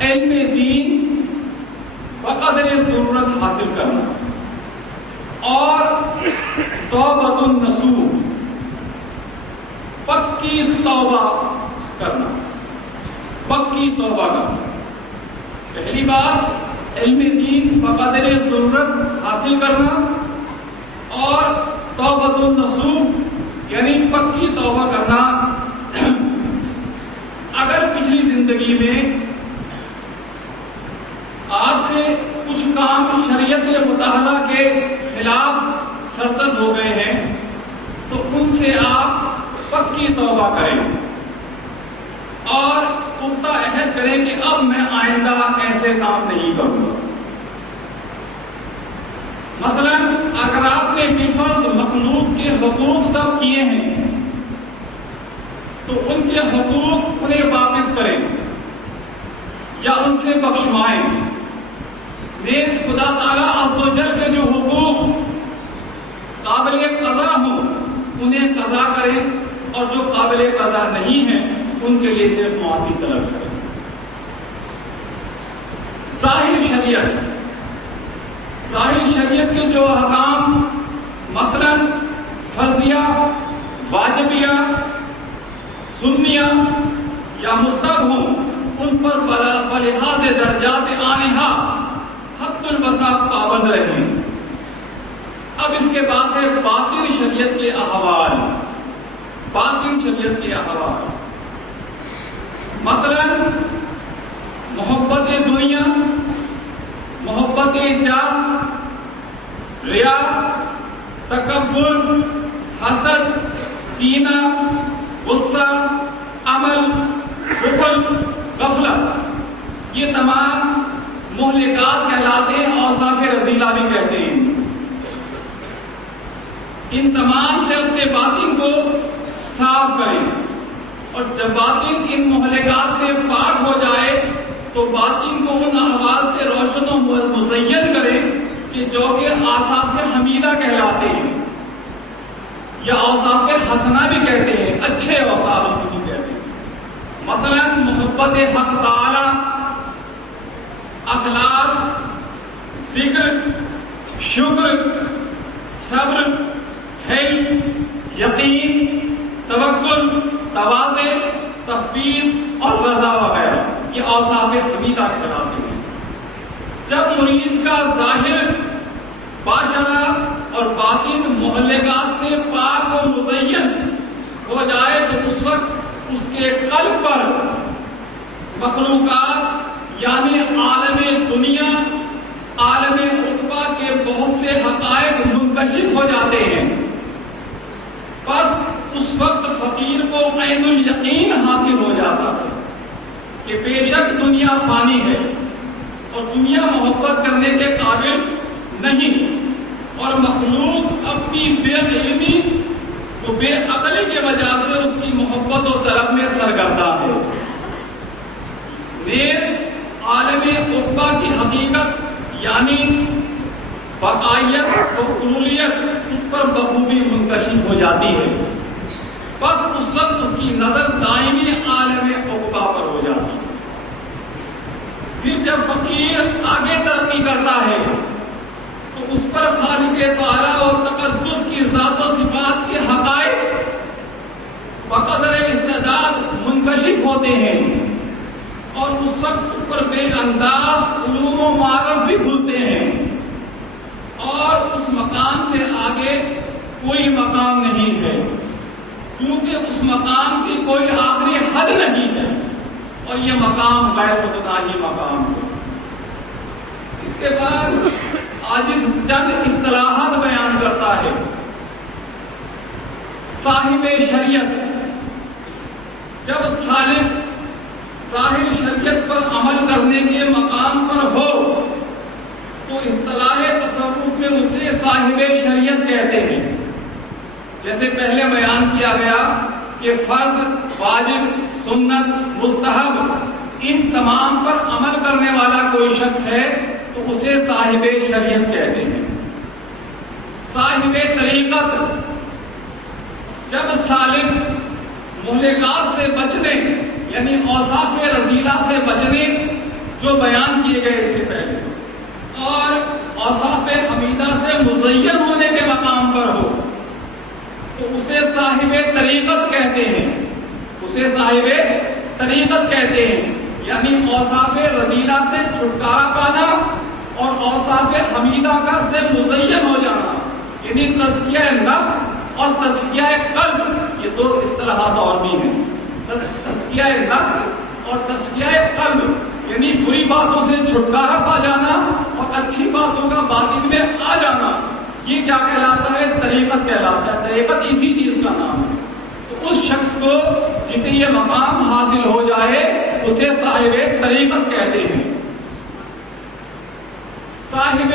علم دین بقدر ضرورت حاصل کرنا، اور توبۃ النصوح پکی توبہ کرنا، پکی توبہ کرنا۔ پہلی بات علم دین بقدر ضرورت حاصل کرنا، اور توبۃ النصوح یعنی پکی توبہ کرنا۔ اگر پچھلی زندگی میں آپ سے کچھ کام شریعت مطالعہ کے خلاف سرزد ہو گئے ہیں تو ان سے آپ پکی توبہ کریں اور پختہ عہد کریں کہ اب میں آئندہ ایسے کام نہیں کروں گا۔ مثلا اگر آپ نے بالفرض مخلوق کے حقوق ضبط کیے ہیں تو ان کے حقوق انہیں واپس کریں یا ان سے بخشوائیں۔ نیز خدا تعالیٰ عز و جل کے جو حقوق قابل قضا ہوں انہیں قضا کریں، اور جو قابل قضا نہیں ہیں ان کے لیے صرف معافی طلب کریں۔ ظاہر شریعت کے جو احکام مثلا فرضیہ، واجبیہ، سنیہ یا مستحب ہوں ان پر بلحاظ درجات آنہا حد الوسع پابند رہیں۔ اب اس کے بعد ہے باطن شریعت کے احوال۔ باطن شریعت کے احوال مثلا محبت دنیا، محبت جاہ، ریا، تکبر، حسد، کینہ، غصہ، عمل، بخل، غفلت، یہ تمام مہلکات کہلاتے ہیں، اوصاف رذیلہ بھی کہتے ہیں۔ ان تمام سے اپنے باطن کو صاف کریں، اور جب باطن ان مہلکات سے پاک ہو جائے تو باطن کو ان احوال سے روشن و مزین کریں کہ جو کہ اوصاف حمیدہ کہلاتے ہیں یا اوصاف حسنہ بھی کہتے ہیں، اچھے اوصاف بھی کہتے ہیں۔ مثلا محبت حق تعالی، اخلاص، ذکر، شکر، صبر، حلم، یقین، توکل، تواضع، تخفیف اور رضا وغیرہ، یہ اوصاف حمیدہ کہلاتے ہیں۔ جب مرید کا ظاہر باشرہ اور باطن مہلکات سے پاک و مزین ہو جائے تو اس وقت اس کے قلب پر مخلوقات یعنی عالم دنیا، عالم عقبہ کے بہت سے حقائق منکشف ہو جاتے ہیں۔ بس اس وقت فقیر کو عین الیقین حاصل ہو جاتا ہے کہ بے شک دنیا فانی ہے اور دنیا محبت کرنے کے قابل نہیں، اور مخلوق اپنی بے علمی و بے عقلی کی وجہ سے اس کی محبت و طلب میں سرگرداں ہے۔ نیز عالم عقبہ کی حقیقت یعنی بقائیت و قلولیت اس پر بخوبی منکشف ہو جاتی ہے۔ بس اس وقت اس کی نظر دائمی عالم عقبہ پر ہو جاتی ہے۔ پھر جب فقیر آگے ترقی کرتا ہے تو اس پر خالق تعالی اور تقدس کی ذات و صفات کے حقائق بقدر استعداد منکشف ہوتے ہیں، اور اس وقت اس پر بے انداز علوم و معارف بھی کھلتے ہیں، اور اس مقام سے آگے کوئی مقام نہیں ہے، کیونکہ اس مقام کی کوئی آخری حد نہیں ہے، اور یہ مقام غیر متناہی مقام ہے۔ اس کے بعد آج چند اصطلاحات بیان کرتا ہے۔ صاحب شریعت، جب سالک ظاہر شریعت پر عمل کرنے کے مقام پر ہو تو اصطلاح تصوف میں اسے صاحب شریعت کہتے ہیں۔ جیسے پہلے بیان کیا گیا کہ فرض، واجب، سنت، مستحب ان تمام پر عمل کرنے والا کوئی شخص ہے تو اسے صاحب شریعت کہتے ہیں۔ صاحب طریقت، جب سالک مہلکات سے بچنے یعنی اوصاف رذیلہ سے بچنے جو بیان کیے گئے اس سے پہلے، اور اوصاف حمیدہ سے مزین ہونے کے مقام پر ہو تو اسے صاحب طریقت کہتے ہیں، اسے صاحب طریقت کہتے ہیں، یعنی اوصاف رذیلہ سے چھٹکارا پانا اور اوصاف حمیدہ کا سے مزین ہو جانا، یعنی تزکیہ نفس اور تزکیہ قلب، یہ دو اصطلاحات اور بھی ہیں، تزکیہ نفس اور تزکیہ قلب، یعنی بری باتوں سے چھٹکارا پا جانا اور اچھی باتوں کا باطن میں آ جانا، یہ کیا کہلاتا ہے؟ طریقت کہلاتا ہے۔ طریقت اسی چیز کا نام ہے۔ تو اس شخص کو جسے یہ مقام حاصل ہو جائے اسے صاحب طریقت کہتے ہیں۔ صاحب